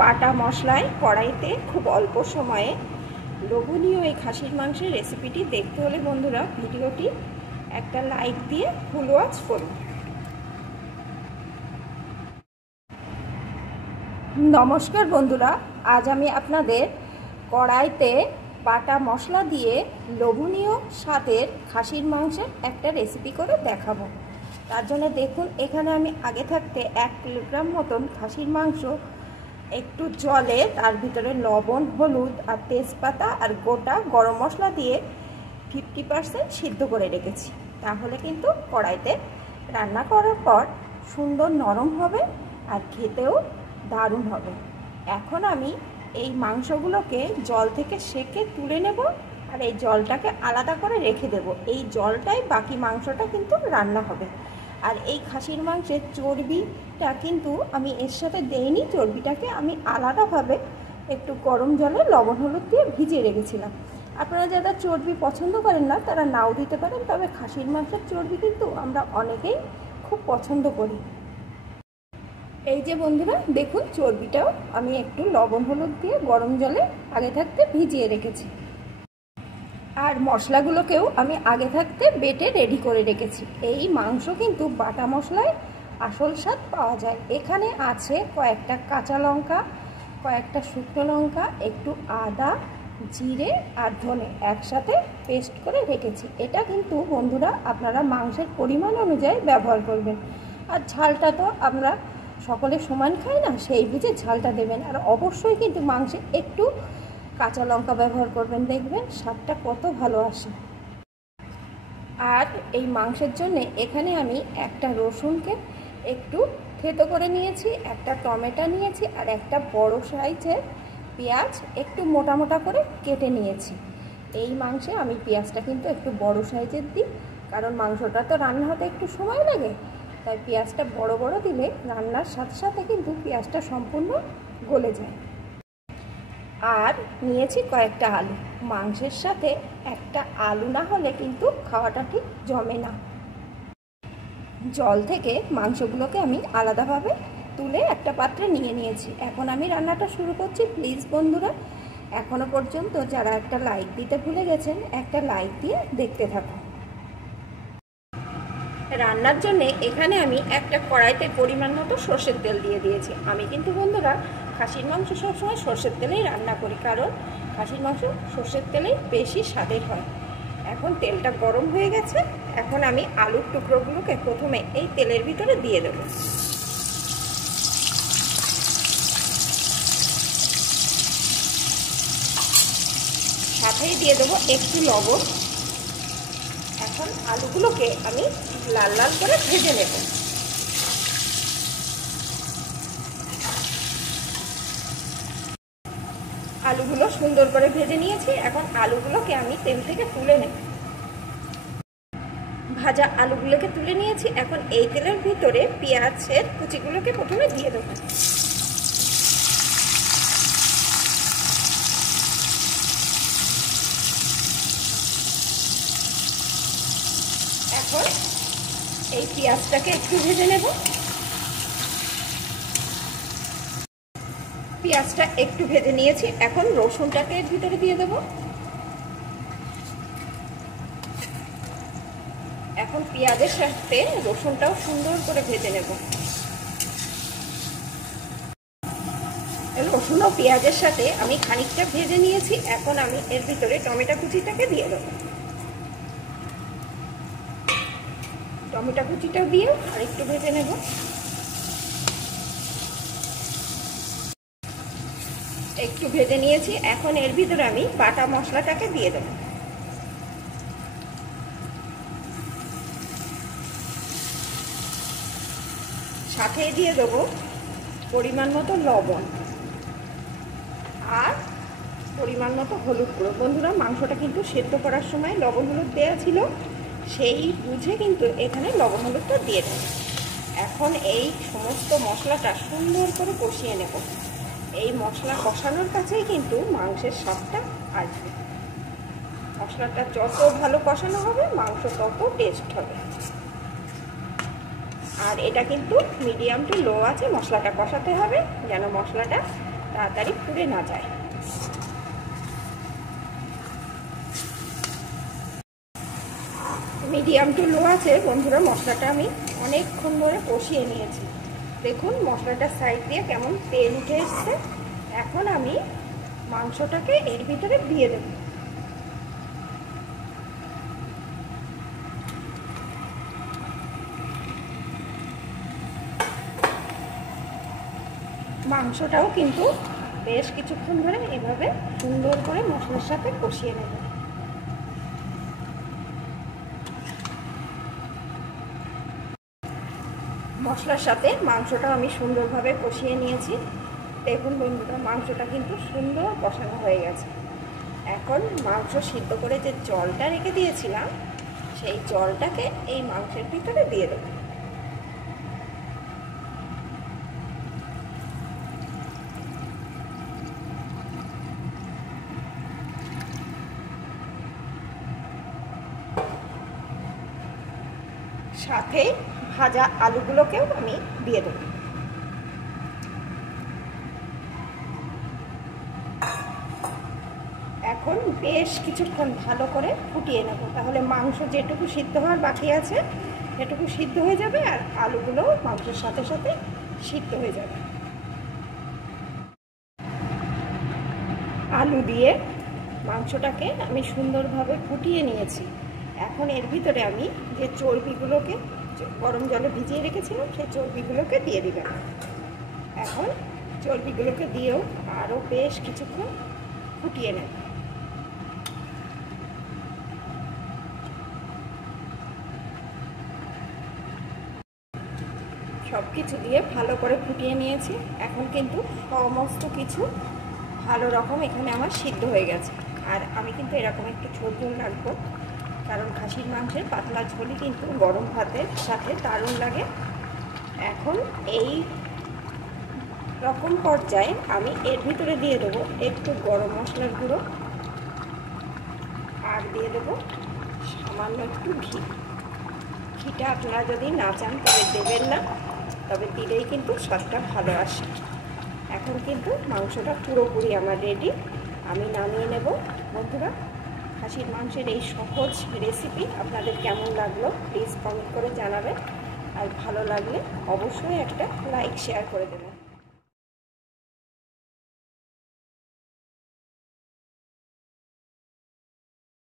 বাটা মশলায় কড়াইতে খুব অল্প সময়ে লোভনীয় এই খাসির মাংসের রেসিপিটি দেখতে হলে বন্ধুরা ভিডিওটি একটা লাইক দিয়ে ফুল ওয়াচ করুন। নমস্কার বন্ধুরা, আজ আমি আপনাদের কড়াইতে বাটা মশলা দিয়ে লোভনীয় স্বাদের খাসির মাংসের একটা রেসিপি করে দেখাবো। তার জন্য দেখুন, এখানে আমি আগে থাকতে 1 কিলোগ্রাম মতন খাসির মাংস একটু জলে, তার ভিতরে লবণ, হলুদ আর তেজপাতা আর গোটা গরম মশলা দিয়ে 50% সিদ্ধ করে রেখেছি। তাহলে কিন্তু কড়াইতে রান্না করার পর সুন্দর নরম হবে আর খেতেও দারুণ হবে। এখন আমি এই মাংসগুলোকে জল থেকে সেকে তুলে নেব আর এই জলটাকে আলাদা করে রেখে দেব। এই জলটাই বাকি মাংসটা কিন্তু রান্না হবে। আর এই খাসির মাংসের চর্বিটা কিন্তু আমি এর সাথে দেইনি, চর্বিটাকে আমি আলাদাভাবে একটু গরম জলে লবণ হলুদ দিয়ে ভিজিয়ে রেখেছিলাম। আপনারা যারা চর্বি পছন্দ করেন না তারা নাও দিতে পারেন, তবে খাসির মাংসের চর্বি কিন্তু আমরা অনেকেই খুব পছন্দ করি। এই যে বন্ধুরা দেখুন, চর্বিটাও আমি একটু লবণ হলুদ দিয়ে গরম জলে আগে থাকতে ভিজিয়ে রেখেছি। আর মশলাগুলোকেও আমি আগে থাকতে বেটে রেডি করে রেখেছি। এই মাংস কিন্তু বাটা মশলায় আসল স্বাদ পাওয়া যায়। এখানে আছে কয়েকটা কাঁচা লঙ্কা, কয়েকটা শুকনো লঙ্কা, একটু আদা, জিরে আর ধনে একসাথে পেস্ট করে রেখেছি। এটা কিন্তু বন্ধুরা আপনারা মাংসের পরিমাণ অনুযায়ী ব্যবহার করবেন। আর ঝালটা তো আমরা সকলে সমান খাই না, সেই বুঝে ঝালটা দেবেন। আর অবশ্যই কিন্তু মাংসে একটু কাঁচা লঙ্কা ব্যবহার করবেন, দেখবেন স্বাদটা কত ভালো আসে। আর এই মাংসের জন্য এখানে আমি একটা রসুনকে একটু থেতো করে নিয়েছি, একটা টমেটো নিয়েছি আর একটা বড় সাইজের পেঁয়াজ একটু মোটা মোটা করে কেটে নিয়েছি। এই মাংসে আমি পেঁয়াজটা কিন্তু একটু বড় সাইজের দিই, কারণ মাংসটা তো রান্না হতে একটু সময় লাগে, তাই পেঁয়াজটা বড় বড় দিলে রান্নার সাথে সাথে কিন্তু পেঁয়াজটা সম্পূর্ণ গলে যায়। আর নিয়েছি কয়েকটা আলু। মাংসের সাথে একটা আলু না হলে কিন্তু খাওয়াটা ঠিক জমে না। জল থেকে মাংসগুলোকে আমি আলাদাভাবে তুলে একটা পাত্রে নিয়ে নিয়েছি। এখন আমি রান্নাটা শুরু করছি। প্লিজ বন্ধুরা, এখনো পর্যন্ত যারা একটা লাইক দিতে ভুলে গেছেন, একটা লাইক দিয়ে দেখতে থাকুন। রান্নার জন্যে এখানে আমি একটা কড়াইতে পরিমাণ মতো সর্ষের তেল দিয়ে দিয়েছি। আমি কিন্তু বন্ধুরা খাসির মাংস সবসময় সর্ষের তেলেই রান্না করি, কারণ খাসির মাংস সর্ষের তেলেই বেশি স্বাদের হয়। এখন তেলটা গরম হয়ে গেছে। এখন আমি আলুর টুকরোগুলোকে প্রথমে এই তেলের ভিতরে দিয়ে দেব। সাথেই দিয়ে দেবো একটু লবণ। এখন আলুগুলোকে আমি লাল লাল করে ভেজে নেব। আলুগুলো সুন্দর করে ভেজে নিয়েছি। এখন আলুগুলোকে আমি তেল থেকে তুলে নেব। ভাজা আলুগুলোকে তুলে নিয়েছি। এখন এই তেলের ভিতরে পেঁয়াজের কুচিগুলোকে প্রথমে দিয়ে দেব। এখন এই পেঁয়াজটাকে একটু ভেজে নেব। পেঁয়াজটা একটু ভেজে নিয়েছি। এখন রসুনটাকে এর ভিতরে দিয়ে দেব। এখন পেঁয়াজের সাথে রসুনটাও সুন্দর করে ভেজে নেব। রসুন ও পেঁয়াজের সাথে আমি খানিকটা ভেজে নিয়েছি। এখন আমি এর ভিতরে টমেটো কুচিটাকে দিয়ে দেব। টমেটো কুচিটা দিয়ে আরেকটু ভেজে নেব। একটু ভেজে নিয়েছি। এখন এর ভিতরে আমি বাটা মশলাটাকে দিয়ে দেব। সাথে দিয়ে দেবো পরিমাণ মতো লবণ আর পরিমাণ মতো হলুদ গুঁড়ো। বন্ধুরা, মাংসটা কিন্তু সেদ্ধ করার সময় লবণ হলুদ দেওয়া ছিল, সেই বুঝে কিন্তু এখানে লবণ হলুদটা দিয়ে দেব। এখন এই সমস্ত মশলাটা সুন্দর করে কষিয়ে নেব। এই মশলা কষানোর কাছেই কিন্তু মাংসের স্বাদটা আসবে। মশলাটা যত ভালো কষানো হবে মাংস তত টেস্ট হবে। আর এটা কিন্তু মিডিয়াম টু লো আছে মশলাটা কষাতে হবে, যেন মশলাটা তাড়াতাড়ি পুড়ে না যায়। মিডিয়াম টু লো আছে বন্ধুরা, মশলাটা আমি অনেকক্ষণ ধরে কষিয়ে নিয়েছি। দেখুন মশলাটার সাইড দিয়ে কেমন তেল উঠে এসছে। এখন আমি মাংসটাকে এর ভিতরে দিয়ে দেব। মাংসটাও কিন্তু বেশ কিছুক্ষণ ধরে এভাবে সুন্দর করে মশলার সাথে কষিয়ে নেব। মশলার সাথে মাংসটা আমি সুন্দরভাবে কষিয়ে নিয়েছি। দেখুন বন্ধুরা, মাংসটা কিন্তু সুন্দর কষানো হয়ে গেছে। এখন মাংস সিদ্ধ করে যে জলটা রেখে দিয়েছিলাম সেই জলটাকে এই মাংসের ভিতরে দিয়ে দেব। সাথে ভাজা আলুগুলোকেও আমি দিয়ে দেব। এখন বেশ কিছুক্ষণ ভালো করে ফুটিয়ে নেব, তাহলে মাংস যেটুকু সিদ্ধ হওয়ার বাকি আছে সেটুকু সিদ্ধ হয়ে যাবে আর আলুগুলো মাংসের সাথে সাথে সিদ্ধ হয়ে যাবে। আলু দিয়ে মাংসটাকে আমি সুন্দরভাবে ফুটিয়ে নিয়েছি। এখন এর ভিতরে আমি যে চর্বিগুলোকে গরম জলে ভিজিয়ে রেখেছিলাম সেই চর্বিগুলোকে দিয়ে দিলাম। এখন চর্বিগুলোকে দিয়েও আরও বেশ কিছুক্ষণ ফুটিয়ে নেব। সব কিছু দিয়ে ভালো করে ফুটিয়ে নিয়েছি। এখন কিন্তু সমস্ত কিছু ভালো রকম এখানে আমার সিদ্ধ হয়ে গেছে। আর আমি কিন্তু এরকম একটু ঝোল ঝোল রাখবো, কারণ খাসির মাংসের পাতলা ঝোলই কিন্তু গরম ভাতের সাথে দারুণ লাগে। এখন এই রকম পর্যায়ে আমি এর ভিতরে দিয়ে দেবো একটু গরম মশলার গুঁড়ো আর দিয়ে দেবো সামান্য একটু ঘি। ঘিটা আপনারা যদি না চান তবে দেবেন না, তবে দিলেই কিন্তু স্বাদটা ভালো আসে। এখন কিন্তু মাংসটা পুরোপুরি আমার রেডি, আমি নামিয়ে নেব। বন্ধুরা, খাসির মাংসের এই সহজ রেসিপি আপনাদের কেমন লাগলো প্লিজ কমেন্ট করে জানাবেন। আর ভালো লাগলে অবশ্যই একটা লাইক শেয়ার করে দেবেন।